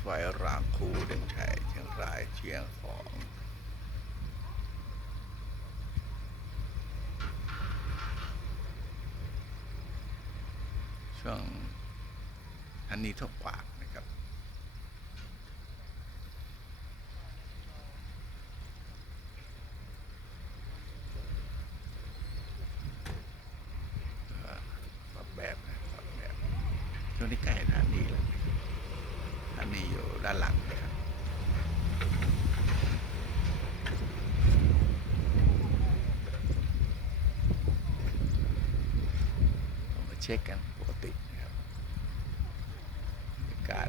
ไฟรางคูเด่นชัยเชียงรายเชียงของช่วงอันนี้ทกปากนะครับปรับแบบนะปรับแบบช่วงนี้ใกล้ฐานนี้แล้ว ฐานีอยู่ด้านหลังนะครับเรามาเช็คกันปกตินะครับการ